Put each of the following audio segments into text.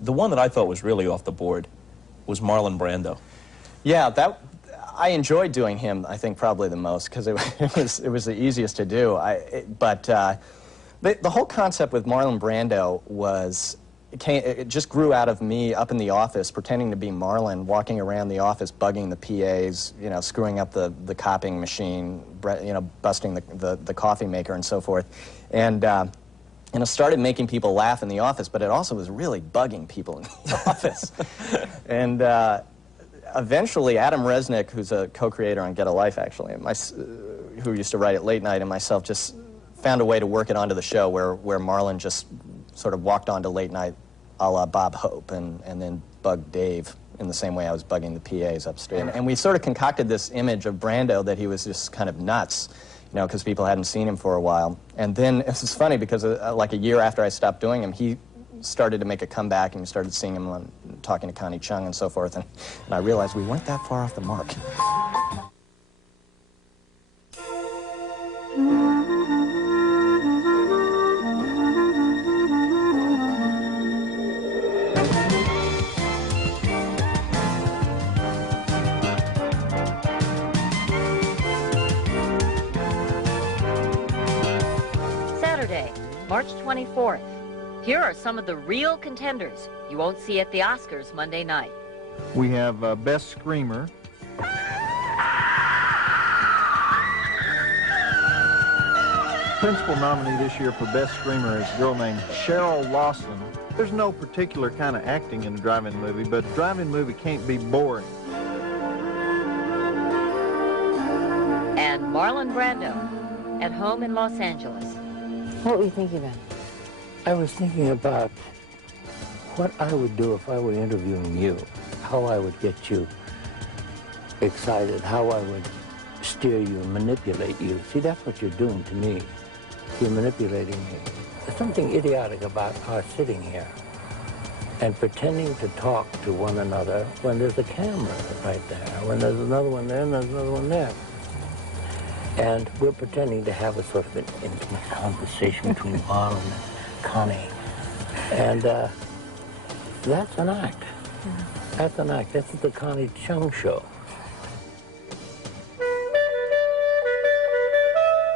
The one that I thought was really off the board was Marlon Brando. Yeah, I enjoyed doing him, I think, probably the most, because it was the easiest to do. The whole concept with Marlon Brando was, it just grew out of me up in the office, pretending to be Marlon, walking around the office, bugging the PAs, you know, screwing up the copying machine, you know, busting the coffee maker and so forth. And it started making people laugh in the office, but it also was really bugging people in the office. And eventually, Adam Resnick, who's a co-creator on Get a Life, actually, who used to write it late night, and myself just found a way to work it onto the show where Marlon just sort of walked onto late night a la Bob Hope and then bugged Dave in the same way I was bugging the PAs upstairs. And we sort of concocted this image of Brando that he was just kind of nuts, you know, because people hadn't seen him for a while. And then this is funny because like a year after I stopped doing him, he started to make a comeback, and we started seeing him on Talking to Connie Chung and so forth, and I realized we weren't that far off the mark. Saturday, March 24th. Here are some of the real contenders you won't see at the Oscars Monday night. We have Best Screamer. Principal nominee this year for Best Screamer is a girl named Cheryl Lawson. There's no particular kind of acting in a drive-in movie, but a drive-in movie can't be boring. And Marlon Brando at home in Los Angeles. What were you thinking about? I was thinking about what I would do if I were interviewing you, how I would get you excited, how I would steer you, manipulate you. See, that's what you're doing to me. You're manipulating me. There's something idiotic about our sitting here and pretending to talk to one another when there's a camera right there, when there's another one there and there's another one there. And we're pretending to have a sort of an intimate conversation between Marlon and Connie. And that's an act. That's an act. This is the Connie Chung show.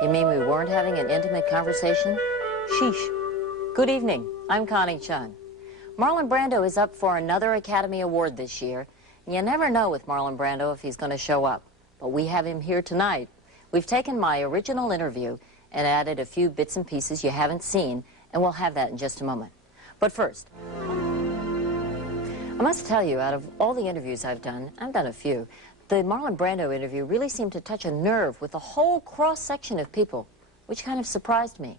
You mean we weren't having an intimate conversation? Sheesh. Good evening. I'm Connie Chung. Marlon Brando is up for another Academy Award this year. You never know with Marlon Brando if he's going to show up. But we have him here tonight. We've taken my original interview and added a few bits and pieces you haven't seen, and we'll have that in just a moment. But first, I must tell you, out of all the interviews I've done a few, the Marlon Brando interview really seemed to touch a nerve with a whole cross-section of people, which kind of surprised me.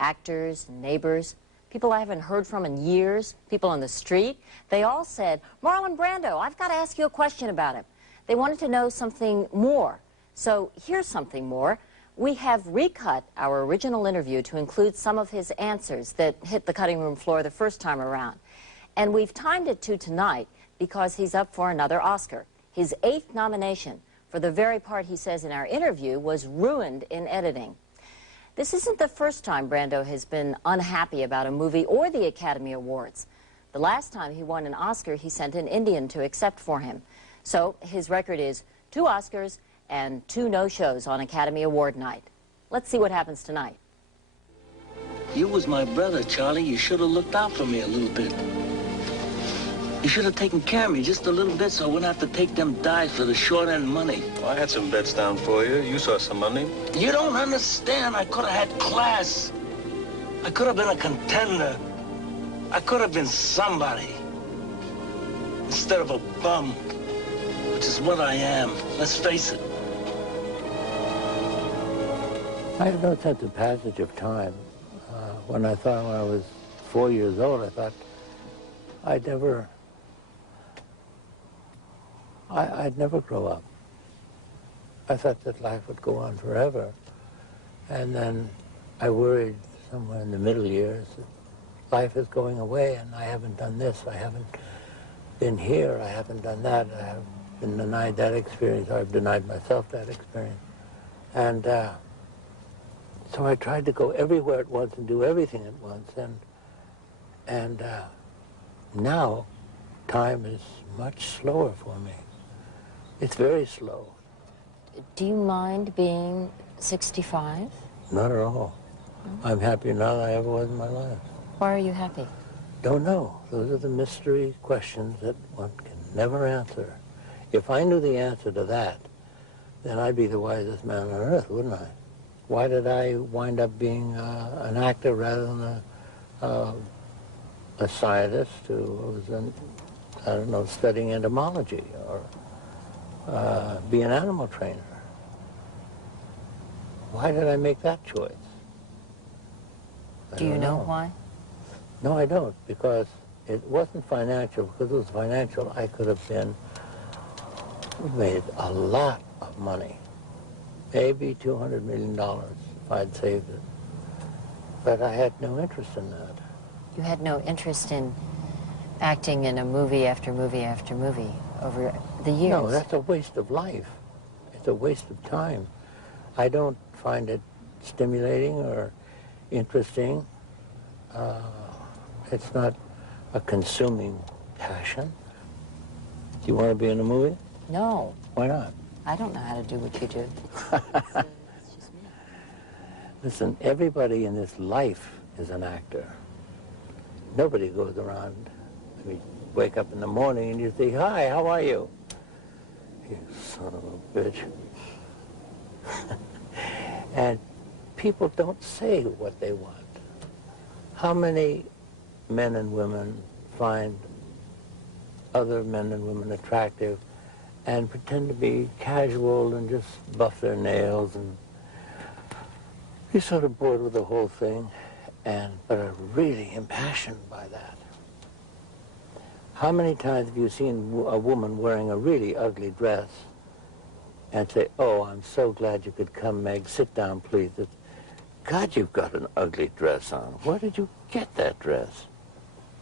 Actors, neighbors, people I haven't heard from in years, people on the street. They all said, Marlon Brando, I've got to ask you a question about him. They wanted to know something more. So here's something more. We have recut our original interview to include some of his answers that hit the cutting room floor the first time around. And we've timed it to tonight because he's up for another Oscar. His 8th nomination for the very part he says in our interview was ruined in editing. This isn't the first time Brando has been unhappy about a movie or the Academy Awards. The last time he won an Oscar, he sent an Indian to accept for him. So his record is 2 Oscars and 2 no-shows on Academy Award night. Let's see what happens tonight. You was my brother, Charlie. You should have looked out for me a little bit. You should have taken care of me just a little bit so I wouldn't have to take them dives for the short-end money. Well, I had some bets down for you. You saw some money. You don't understand. I could have had class. I could have been a contender. I could have been somebody. Instead of a bum, which is what I am. Let's face it. I had no sense of passage of time. When I was 4 years old, I thought I'd never grow up. I thought that life would go on forever. And then I worried somewhere in the middle years that life is going away and I haven't done this, I haven't been here, I haven't done that, I have been denied that experience, or I've denied myself that experience. And so I tried to go everywhere at once and do everything at once, and Now, time is much slower for me. It's very slow. Do you mind being 65? Not at all. I'm happier now than I ever was in my life. Why are you happy? Don't know. Those are the mystery questions that one can never answer. If I knew the answer to that, then I'd be the wisest man on earth, wouldn't I? Why did I wind up being an actor rather than a scientist who was, I don't know, studying entomology or be an animal trainer? Why did I make that choice? Do you know why? No, I don't, because it wasn't financial. Because it was financial, I could have made a lot of money. Maybe $200 million if I'd saved it. But I had no interest in that. You had no interest in acting in a movie after movie after movie over the years? No, that's a waste of life. It's a waste of time. I don't find it stimulating or interesting. It's not a consuming passion. Do you want to be in a movie? No. Why not? I don't know how to do what you do. It's just me. Listen, everybody in this life is an actor. Nobody goes around. I mean, wake up in the morning and you say, "Hi, how are you?" You son of a bitch. And people don't say what they want. How many men and women find other men and women attractive and pretend to be casual and just buff their nails and be sort of bored with the whole thing, but are really impassioned by that? How many times have you seen a woman wearing a really ugly dress and say, "Oh, I'm so glad you could come, Meg. Sit down, please. God, you've got an ugly dress on. Where did you get that dress?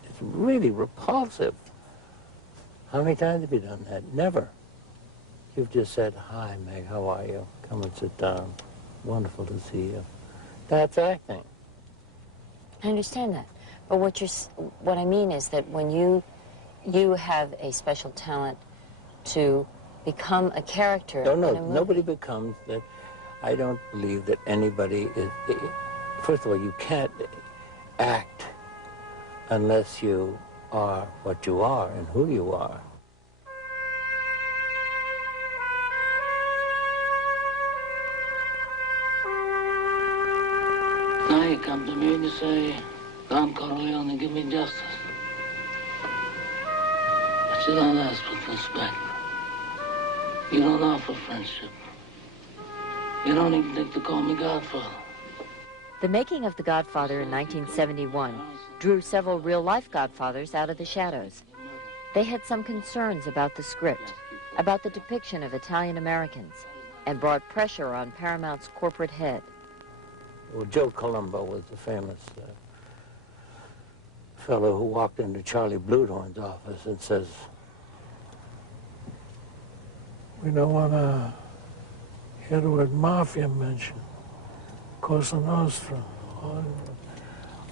It's really repulsive." How many times have you done that? Never. You've just said, "Hi, Meg, how are you? Come and sit down. Wonderful to see you." That's acting. I understand that. But what I mean is that when you have a special talent to become a character in a movie. Nobody becomes that. I don't believe that anybody is. First of all, you can't act unless you are what you are and who you are. Now you come to me and you say, "Don Corleone, give me justice." But you don't ask for respect. You don't offer friendship. You don't even think to call me Godfather. The making of The Godfather in 1971 drew several real-life Godfathers out of the shadows. They had some concerns about the script, about the depiction of Italian Americans, and brought pressure on Paramount's corporate head. Well, Joe Colombo was the famous fellow who walked into Charlie Bluedorn's office and says, "We don't want to hear the word mafia mentioned. Cosa Nostra."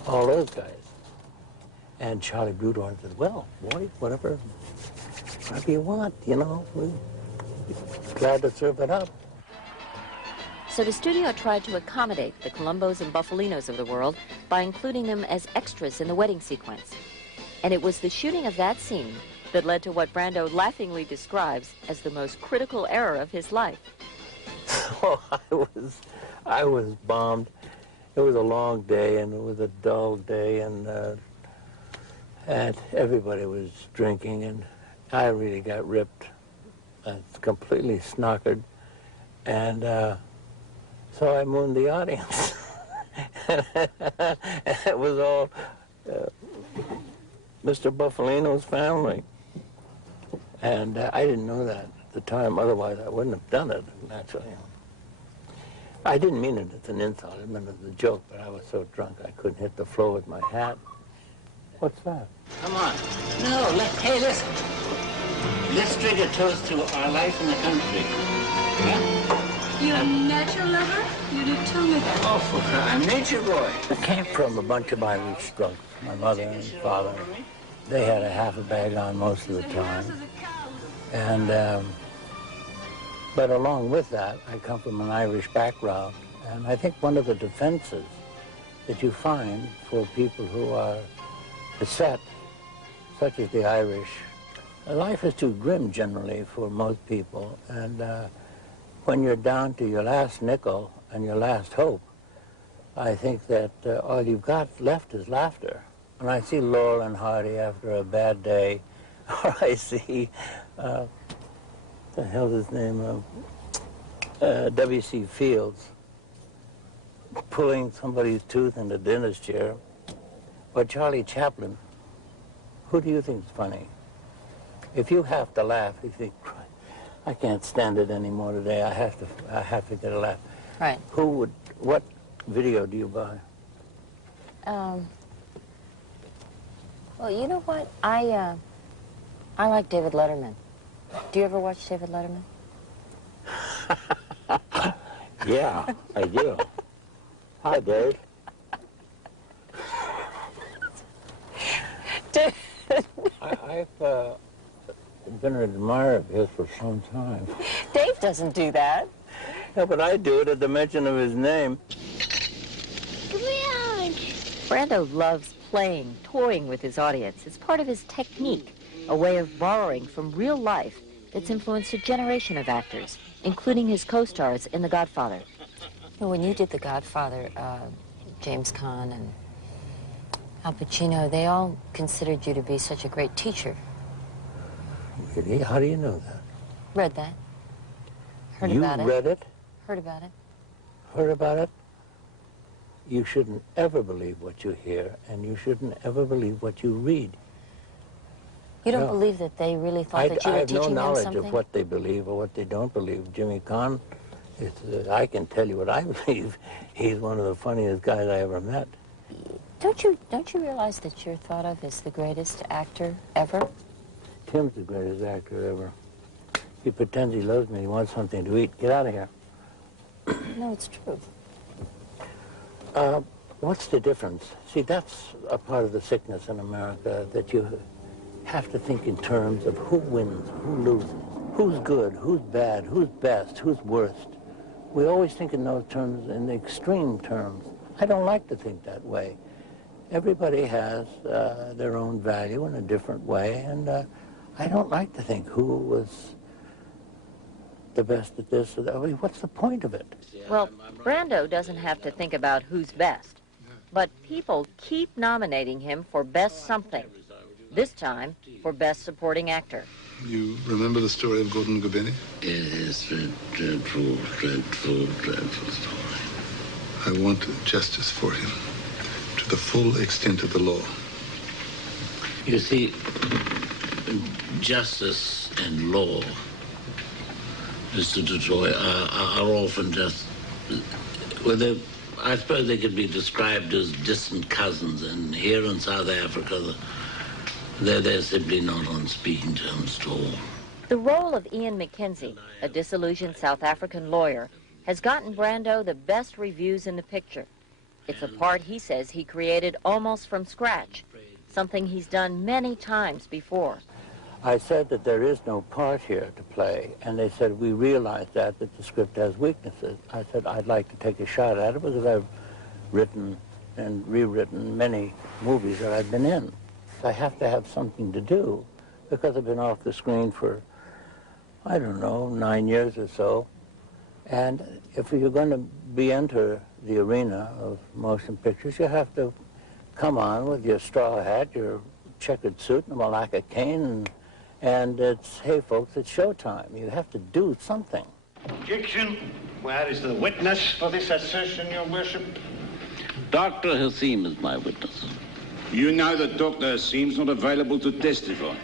all those guys. And Charlie Bluedorn said, "Well, boy, whatever you want, you know, we're glad to serve it up." So the studio tried to accommodate the Colombos and Buffalinos of the world by including them as extras in the wedding sequence. And it was the shooting of that scene that led to what Brando laughingly describes as the most critical error of his life. Oh, I was bombed. It was a long day, and it was a dull day, and everybody was drinking, and I really got ripped, completely snockered, and so I mooned the audience. It was all Mr. Buffalino's family, and I didn't know that at the time. Otherwise, I wouldn't have done it, naturally. I didn't mean it as an insult. I meant it as a joke, but I was so drunk I couldn't hit the floor with my hat. What's that? Come on. No, hey, listen. Let's drink a toast to our life in the country. Yeah? You're a nature lover? You did tell me that. Oh, I'm nature boy. I came from a bunch of Irish drunks, my mother and father. They had a half a bag on most of the time. And, but along with that, I come from an Irish background. And I think one of the defenses that you find for people who are beset, such as the Irish, life is too grim generally for most people. And when you're down to your last nickel and your last hope, I think that all you've got left is laughter. When I see Laurel and Hardy after a bad day, or I see, the hell is his name, W.C. Fields, pulling somebody's tooth in the dentist chair, or Charlie Chaplin, who do you think is funny? If you have to laugh, you think, I can't stand it anymore today, I have to get a laugh. Right. What video do you buy? Well, you know what? I like David Letterman. Do you ever watch David Letterman? Yeah, I do. Hi, Dave. I've been an admirer of his for some time. Dave doesn't do that. Yeah, but I do it at the mention of his name. Brando loves playing, toying with his audience. It's part of his technique, a way of borrowing from real life that's influenced a generation of actors, including his co-stars in The Godfather. You know, when you did The Godfather, James Caan and Al Pacino, they all considered you to be such a great teacher. Really? How do you know that? Read that. Heard about it. You read it? Heard about it. Heard about it? You shouldn't ever believe what you hear, and you shouldn't ever believe what you read. You don't believe that they really thought that you were teaching them something? I have no knowledge of what they believe or what they don't believe. Jimmy Caan, I can tell you what I believe. He's one of the funniest guys I ever met. Don't you realize that you're thought of as the greatest actor ever? Tim's the greatest actor ever. He pretends he loves me. He wants something to eat. Get out of here. No, it's true. What's the difference? See, that's a part of the sickness in America, that you have to think in terms of who wins, who loses, who's good, who's bad, who's best, who's worst. We always think in those terms, in the extreme terms. I don't like to think that way. Everybody has their own value in a different way, and I don't like to think who was the best at this or that. I mean, what's the point of it? Well, Brando doesn't have to think about who's best, but people keep nominating him for Best Something, this time for Best Supporting Actor. You remember the story of Gordon Gobini? Yes, dreadful, dreadful, dreadful story. I want justice for him, to the full extent of the law. You see, justice and law, Mr. DeTroy, are often just, well, I suppose they could be described as distant cousins, and here in South Africa, they're simply not on speaking terms at all. The role of Ian McKenzie, a disillusioned South African lawyer, has gotten Brando the best reviews in the picture. It's a part he says he created almost from scratch, something he's done many times before. I said that there is no part here to play, and they said, we realize that the script has weaknesses. I said, I'd like to take a shot at it because I've written and rewritten many movies that I've been in. I have to have something to do because I've been off the screen for, I don't know, 9 years or so. And if you're going to enter the arena of motion pictures, you have to come on with your straw hat, your checkered suit, and a malacca cane, and it's, hey folks, it's showtime. You have to do something. Objection. Where is the witness for this assertion, Your Worship? Dr. Hasim is my witness. You know that Dr. Hasim's not available to testify.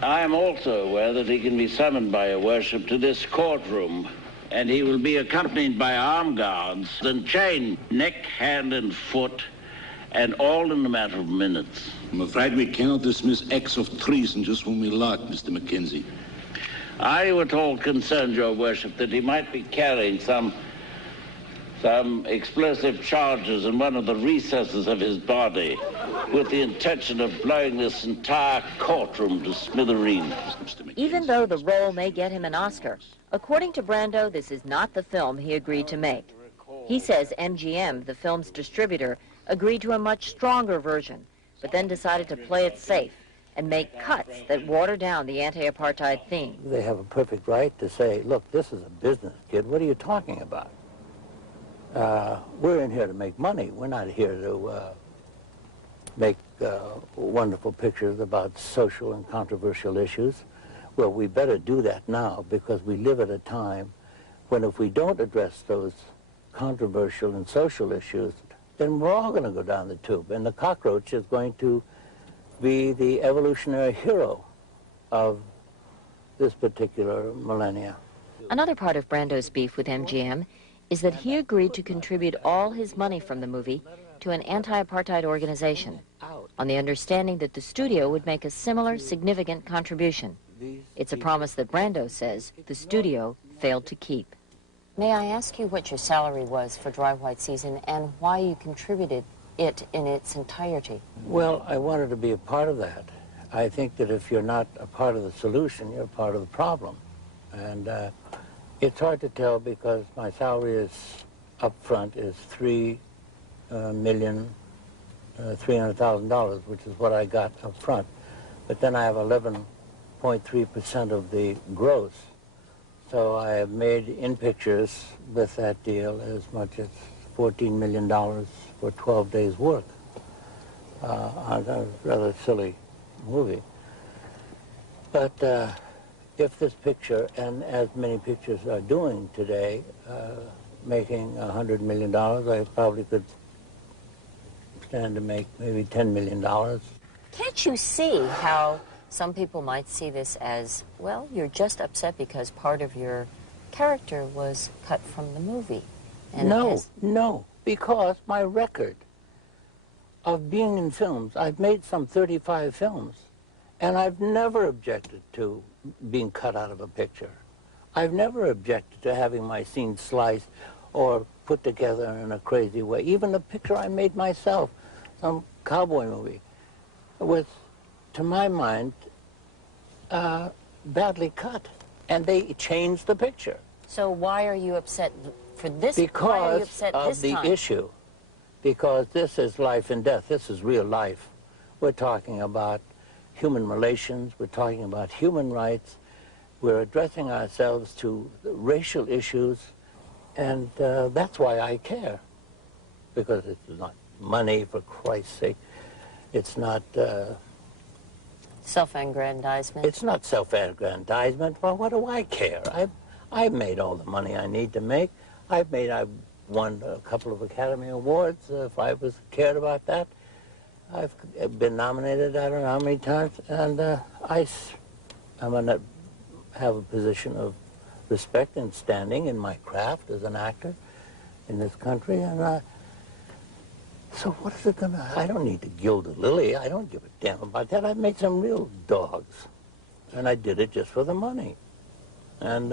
I am also aware that he can be summoned by Your Worship to this courtroom, and he will be accompanied by armed guards and chained neck, hand, and foot, and all in a matter of minutes. I'm afraid we cannot dismiss acts of treason just when we like, Mr. Mackenzie. Are you at all concerned, Your Worship, that he might be carrying some some explosive charges in one of the recesses of his body with the intention of blowing this entire courtroom to smithereens. Even though the role may get him an Oscar, according to Brando, this is not the film he agreed to make. He says MGM, the film's distributor, agreed to a much stronger version, but then decided to play it safe and make cuts that water down the anti-apartheid theme. They have a perfect right to say, look, this is a business, kid. What are you talking about? We're in here to make money. We're not here to make wonderful pictures about social and controversial issues. Well, we better do that now because we live at a time when if we don't address those controversial and social issues, then we're all going to go down the tube. And the cockroach is going to be the evolutionary hero of this particular millennia. Another part of Brando's beef with MGM is that he agreed to contribute all his money from the movie to an anti-apartheid organization, on the understanding that the studio would make a similar significant contribution. It's a promise that Brando says the studio failed to keep. May I ask you what your salary was for Dry White Season and why you contributed it in its entirety? Well, I wanted to be a part of that. I think that if you're not a part of the solution, you're a part of the problem. And it's hard to tell because my salary is up front is $3,300,000, which is what I got up front. But then I have 11.3% of the gross. So I have made in pictures with that deal as much as $14 million for 12 days' work on a rather silly movie. But if this picture, and as many pictures are doing today, making $100 million, I probably could stand to make maybe $10 million. Can't you see how some people might see this as, well, you're just upset because part of your character was cut from the movie? And No, because my record of being in films, I've made some 35 films, and I've never objected to being cut out of a picture. I've never objected to having my scenes sliced or put together in a crazy way. Even the picture I made myself, some cowboy movie, was, to my mind, badly cut, and they changed the picture. So why are you upset for this? Why are you upset Because this of time? the issue. Because this is life and death. This is real life. We're talking about human relations. We're talking about human rights. We're addressing ourselves to racial issues, and that's why I care. Because it's not money, for Christ's sake. It's not... self-aggrandizement? It's not self-aggrandizement. Well, what do I care? I've made all the money I need to make. I've won a couple of Academy Awards. If I cared about that, I've been nominated I don't know how many times, and I'm going to have a position of respect and standing in my craft as an actor in this country, and so what is it gonna... I don't need to gild a lily. I don't give a damn about that. I've made some real dogs, and I did it just for the money. And,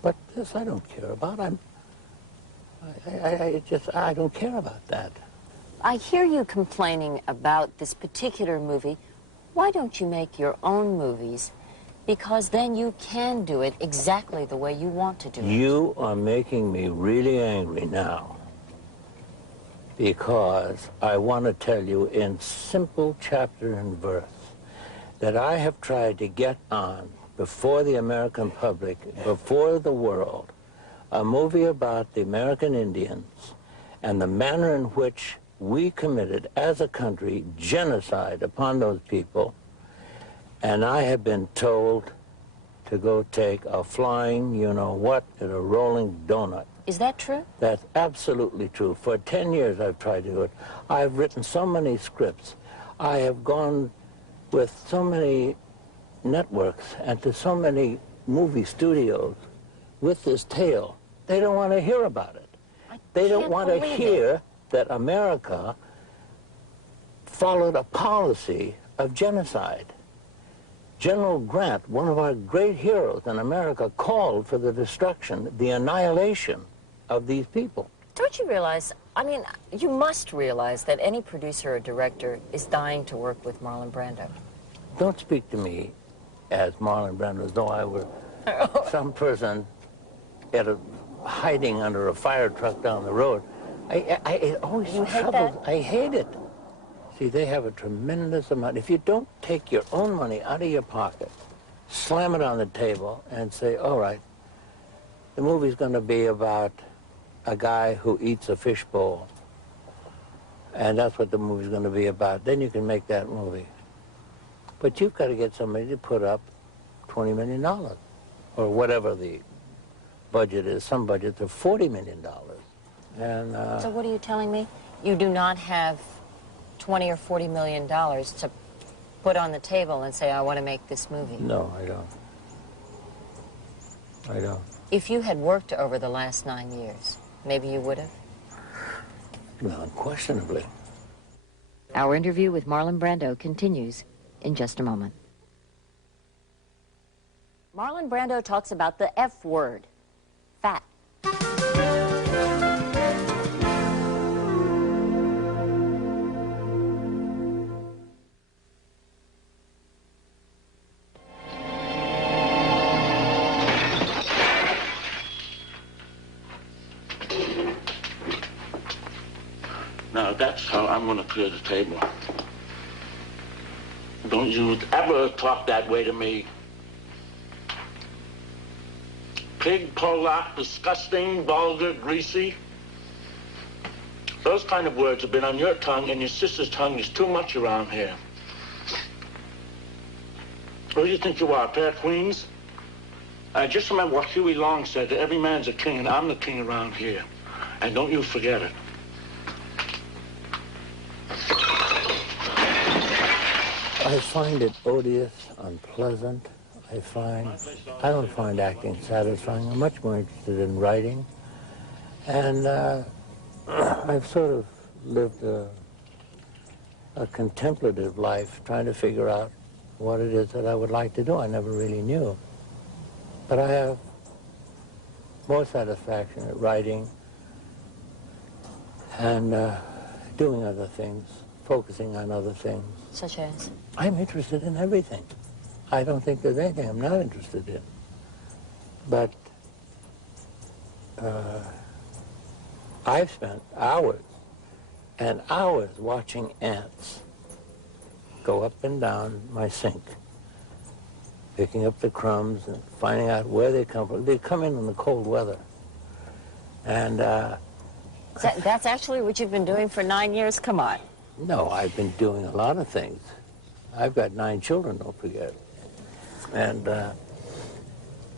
but this I don't care about. I don't care about that. I hear you complaining about this particular movie. Why don't you make your own movies? Because then you can do it exactly the way you want to do it. You are making me really angry now. Because I want to tell you in simple chapter and verse that I have tried to get on before the American public, before the world, a movie about the American Indians and the manner in which we committed as a country genocide upon those people, and I have been told to go take a flying you-know-what at a rolling donut. Is that true? That's absolutely true. For 10 years I've tried to do it. I've written so many scripts. I have gone with so many networks and to so many movie studios with this tale. They don't want to hear about it. They don't want to hear that America followed a policy of genocide. General Grant, one of our great heroes in America, called for the destruction, the annihilation of these people. Don't you realize, I mean, you must realize that any producer or director is dying to work with Marlon Brando. Don't speak to me as Marlon Brando as though I were some person hiding under a fire truck down the road. It always troubles. I hate it. See, they have a tremendous amount. If you don't take your own money out of your pocket, slam it on the table, and say, all right, the movie's going to be about a guy who eats a fishbowl, and that's what the movie's going to be about, then you can make that movie. But you've got to get somebody to put up $20 million, or whatever the budget is. Some budgets are $40 million. And, so what are you telling me? You do not have $20 or $40 million to put on the table and say, I want to make this movie? No, I don't. I don't. If you had worked over the last 9 years, maybe you would have? Well, unquestionably. Our interview with Marlon Brando continues in just a moment. Marlon Brando talks about the F word, fat. Now, that's how I'm going to clear the table. Don't you ever talk that way to me. Pig, Pollock, disgusting, vulgar, greasy. Those kind of words have been on your tongue, and your sister's tongue is too much around here. Who do you think you are, a pair of queens? Just remember what Huey Long said, that every man's a king, and I'm the king around here. And don't you forget it. I find it odious, unpleasant. I don't find acting satisfying. I'm much more interested in writing. And I've sort of lived a contemplative life, trying to figure out what it is that I would like to do. I never really knew. But I have more satisfaction at writing and doing other things, focusing on other things. Such as? I'm interested in everything. I don't think there's anything I'm not interested in. But I've spent hours and hours watching ants go up and down my sink, picking up the crumbs and finding out where they come from. They come in the cold weather. And that's actually what you've been doing for 9 years? Come on. No, I've been doing a lot of things. I've got 9 children, don't forget. And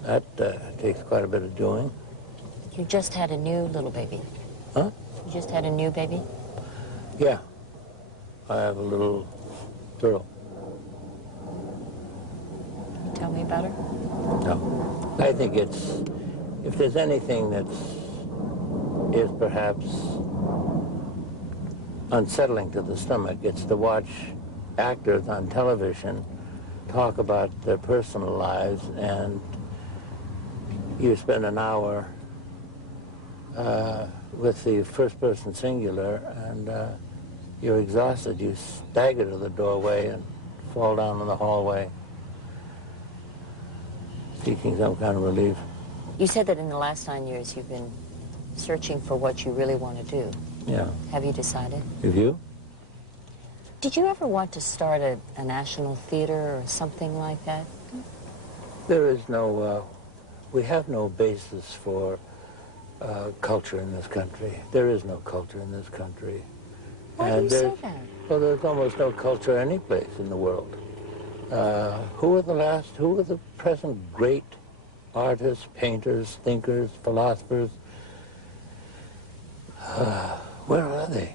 that takes quite a bit of doing. You just had a new little baby. Huh? You just had a new baby? Yeah. I have a little girl. Can you tell me about her? No. I think it's, if there's anything that is perhaps unsettling to the stomach, it's to watch actors on television talk about their personal lives, and you spend an hour with the first person singular, and you're exhausted. You stagger to the doorway and fall down in the hallway, seeking some kind of relief. You said that in the last 9 years you've been searching for what you really want to do. Yeah. Have you decided? Have you? Did you ever want to start a national theater or something like that? There is no, we have no basis for culture in this country. There is no culture in this country. Why do you say that? Well, there's almost no culture any place in the world. Who are the present great artists, painters, thinkers, philosophers? Where are they?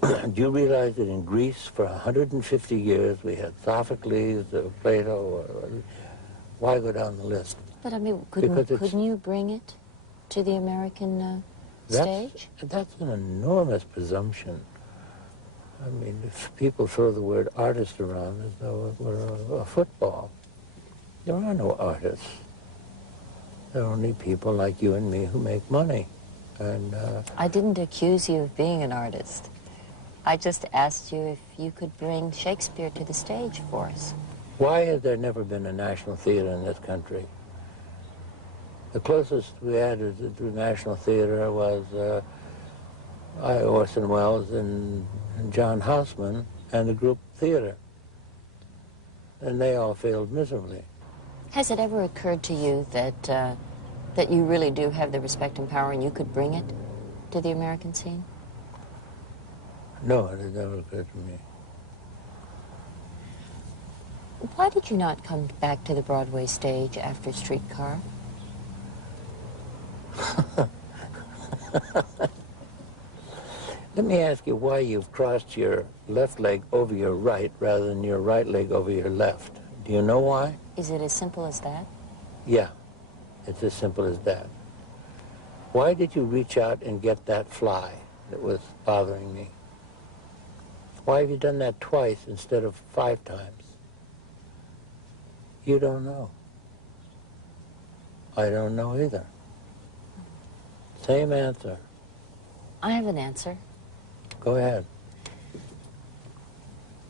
Do you realize that in Greece for 150 years we had Sophocles, Plato, why go down the list? But I mean, couldn't you bring it to the American stage? That's an enormous presumption. I mean, if people throw the word artist around as though it were a football, there are no artists. There are only people like you and me who make money. And I didn't accuse you of being an artist. I just asked you if you could bring Shakespeare to the stage for us. why has there never been a national theater in this country? The closest we had to the National Theater was Orson Welles and John Houseman and the group theater. And they all failed miserably. Has it ever occurred to you that, that you really do have the respect and power and you could bring it to the American scene? No, it has never occurred to me. Why did you not come back to the Broadway stage after Streetcar? Let me ask you why you've crossed your left leg over your right rather than your right leg over your left. Do you know why? Is it as simple as that? Yeah, it's as simple as that. Why did you reach out and get that fly that was bothering me? Why have you done that twice instead of 5 times? You don't know. I don't know either. Same answer. I have an answer. Go ahead.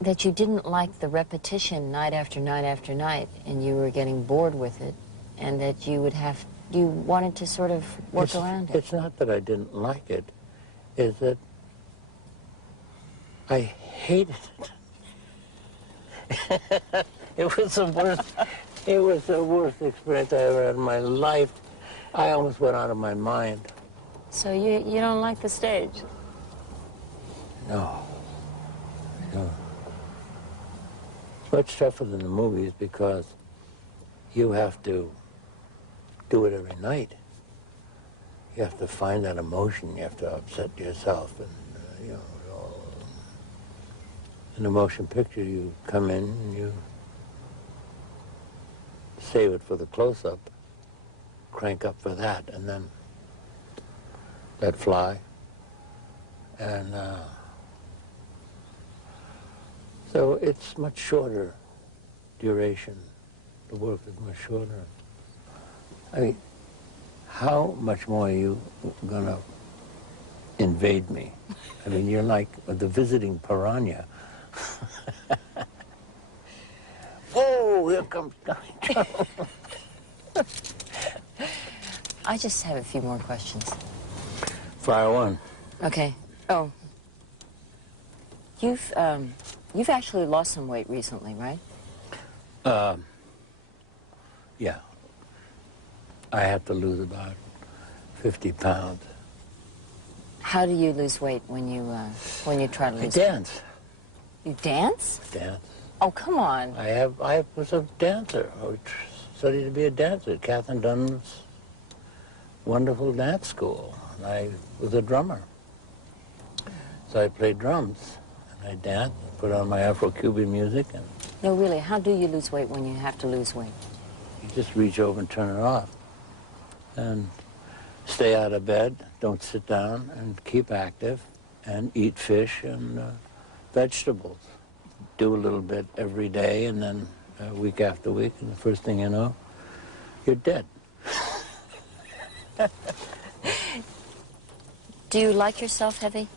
That you didn't like the repetition night after night after night, and you were getting bored with it, and that you wanted to sort of work around it. It's not that I didn't like it. It's that I hated it. It was the worst. It was the worst experience I ever had in my life. I almost went out of my mind. So you don't like the stage? No. No. It's much tougher than the movies because you have to do it every night. You have to find that emotion. You have to upset yourself, and you know. In a motion picture, you come in and you save it for the close-up, crank up for that, and then let fly. And so it's much shorter duration. The work is much shorter. I mean, how much more are you gonna invade me? I mean, you're like the visiting piranha. Whoa, here comes Donnie Trump. I just have a few more questions. Fire one. Okay. Oh. You've actually lost some weight recently, right? Yeah. I had to lose about 50 pounds. How do you lose weight when you try to lose I dance. You dance? Dance. Oh, come on. I was a dancer. I studied to be a dancer at Catherine Dunham's wonderful dance school. And I was a drummer. So I played drums, and I danced, put on my Afro-Cuban music. And No, really, how do you lose weight when you have to lose weight? you just reach over and turn it off. And stay out of bed, don't sit down, and keep active, and eat fish and vegetables. Do a little bit every day, and then week after week, and the first thing you know, you're dead. Do you like yourself heavy?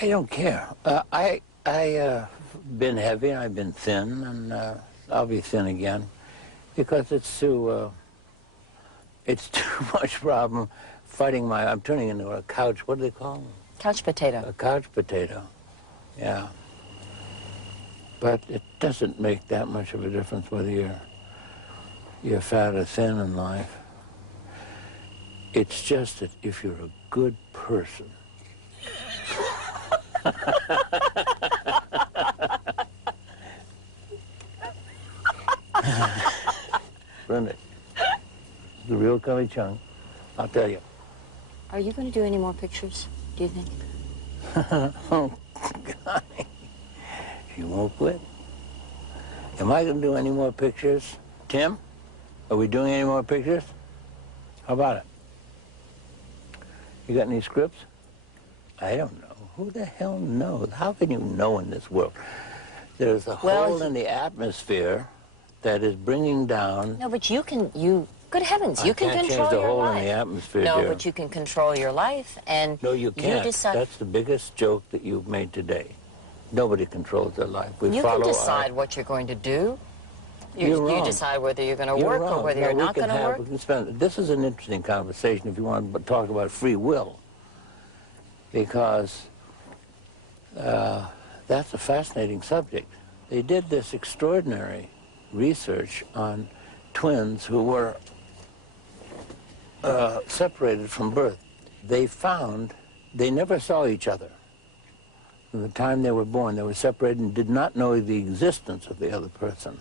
I don't care. I've been heavy, I've been thin, and I'll be thin again, because it's too much problem fighting I'm turning into a couch, what do they call them? Couch potato. A couch potato, yeah. But it doesn't make that much of a difference whether you're fat or thin in life. It's just that if you're a good person, Brenda, the real Cummy Chung, I'll tell you. Are you going to do any more pictures, do you think? Oh, God. She won't quit. Am I going to do any more pictures? Tim, are we doing any more pictures? How about it? You got any scripts? I don't know. Who the hell knows? How can you know in this world? There's a hole in the atmosphere that is bringing down... No, but you Good heavens, you can can't control change the your hole life. in the atmosphere, No, dear. but you can control your life, and No, you can't. decide. That's the biggest joke that you've made today. Nobody controls their life. We You follow can our- decide what you're going to do. You're You wrong. decide whether you're going to You're work wrong. or whether No, you're we not can going to work. we can spend, this is an interesting conversation if you want to talk about free will, because that's a fascinating subject. They did this extraordinary research on twins who were separated from birth. They found they never saw each other. From the time they were born, they were separated and did not know the existence of the other person.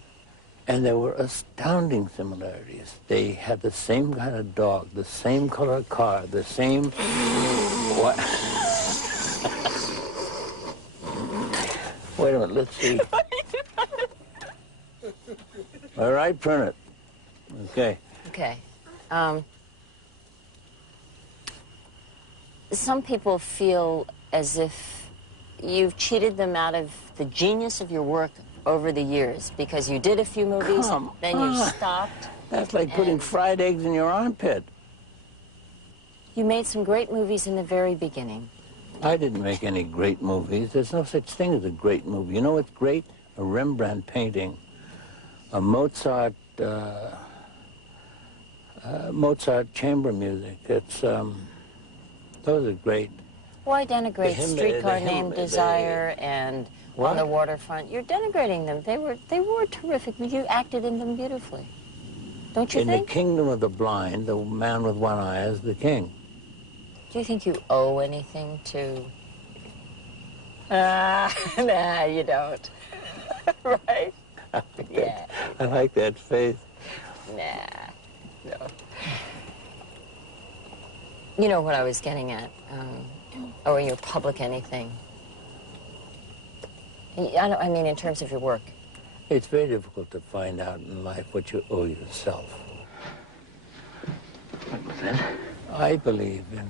And there were astounding similarities. They had the same kind of dog, the same color car, the same... What? Wait a minute, let's see. All right, print it. Okay. Okay. Some people feel as if you've cheated them out of the genius of your work over the years because you did a few movies, then you stopped. That's like putting fried eggs in your armpit. You made some great movies in the very beginning. I didn't make any great movies. There's no such thing as a great movie. You know what's great? A Rembrandt painting, a Mozart chamber music. It's those are great. Why denigrate Streetcar Named Desire they- and What? On the Waterfront? You're denigrating them. They were terrific. You acted in them beautifully. Don't you In think? the kingdom of the blind, the man with one eye is the king. Do you think you owe anything to... Nah, you don't. Right? Yeah. I like that face. Nah, no. You know what I was getting at? Owing your public anything. I mean, in terms of your work. It's very difficult to find out in life what you owe yourself. What was that? I believe in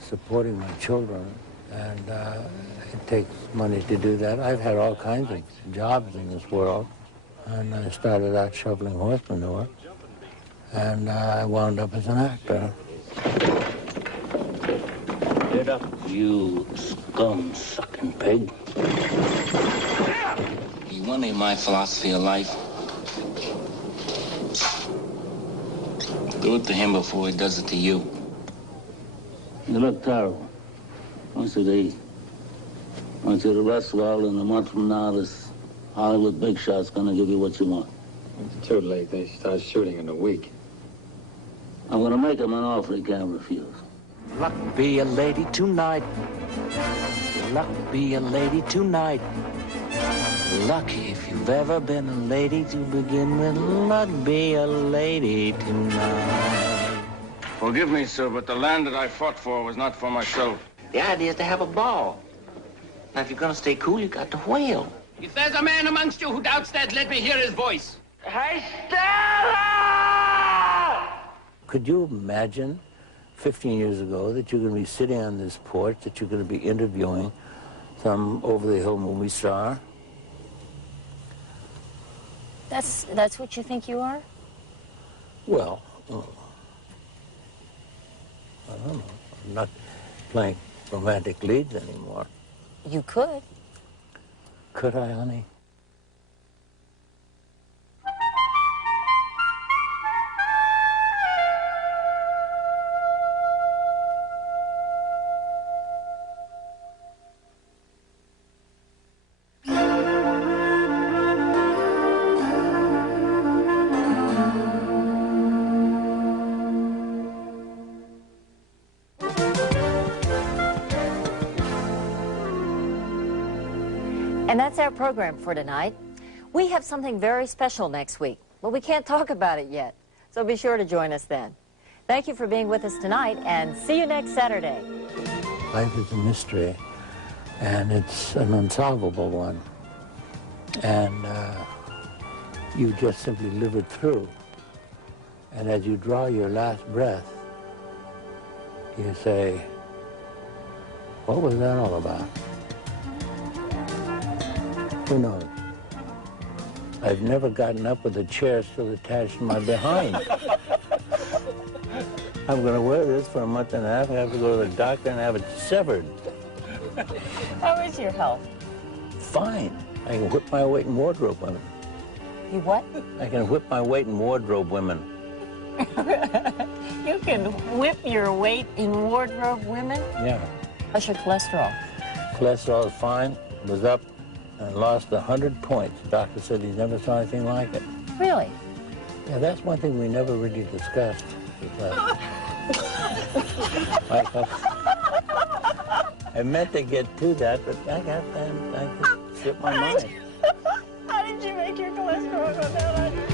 supporting my children, and it takes money to do that. I've had all kinds of jobs in this world, and I started out shoveling horse manure, and I wound up as an actor. Get up, you scum-sucking pig. You want to hear my philosophy of life? Do it to him before he does it to you. You look terrible. I want you to eat. I want you to rest well, and a month from now, this Hollywood big shot's gonna give you what you want. It's too late. They start shooting in a week. I'm gonna make him an offer he can't refuse. Luck be a lady tonight. Luck be a lady tonight. Lucky if you've ever been a lady to begin with. Luck be a lady tonight. Forgive me, sir, but the land that I fought for was not for myself. The idea is to have a ball. Now, if you're gonna stay cool, you got to whale. If there's a man amongst you who doubts that, let me hear his voice. Hey, Stella! Could you imagine 15 years ago that you're going to be sitting on this porch, that you're going to be interviewing some over-the-hill movie star? That's what you think you are? Well, I don't know. I'm not playing romantic leads anymore. You could. Could I, honey? And that's our program for tonight. We have something very special next week, but we can't talk about it yet. So be sure to join us then. Thank you for being with us tonight, and see you next Saturday. Life is a mystery, and it's an unsolvable one. And you just simply live it through. And as you draw your last breath, you say, what was that all about? Who knows? I've never gotten up with a chair still attached to my behind. I'm going to wear this for a month and a half. I have to go to the doctor and have it severed. How is your health? Fine. I can whip my weight in wardrobe women. You what? I can whip my weight in wardrobe women. You can whip your weight in wardrobe women? Yeah. How's your cholesterol? Cholesterol is fine. It was up and lost 100 points. The doctor said he never saw anything like it. Really? Yeah, that's one thing we never really discussed. I meant to get to that, but I just slipped my mind. How did you make your cholesterol go down on your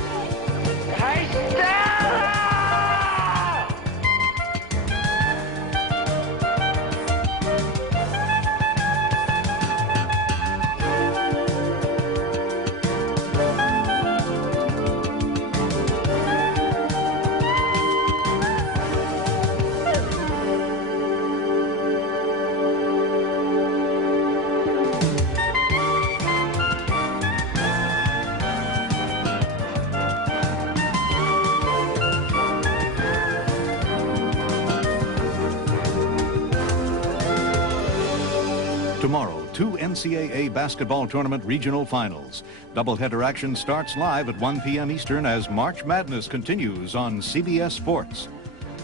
Tomorrow, 2 NCAA basketball tournament regional finals. Doubleheader action starts live at 1 p.m. Eastern as March Madness continues on CBS Sports.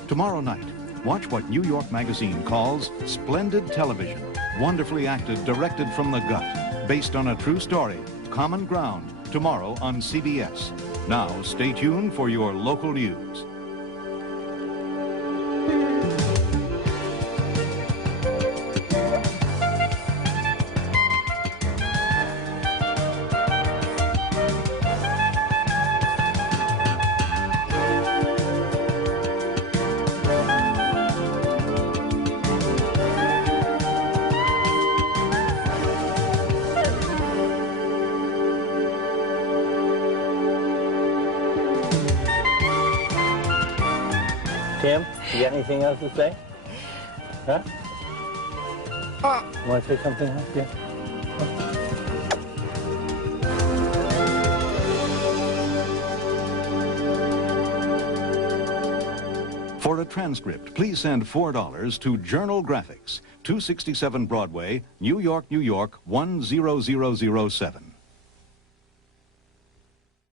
Tomorrow night, watch what New York Magazine calls splendid television. Wonderfully acted, directed from the gut. Based on a true story, Common Ground, tomorrow on CBS. Now, stay tuned for your local news. Tim, you got anything else to say? Huh? You want to say something? Huh? Yeah. For a transcript, please send $4 to Journal Graphics, 267 Broadway, New York, New York, 10007.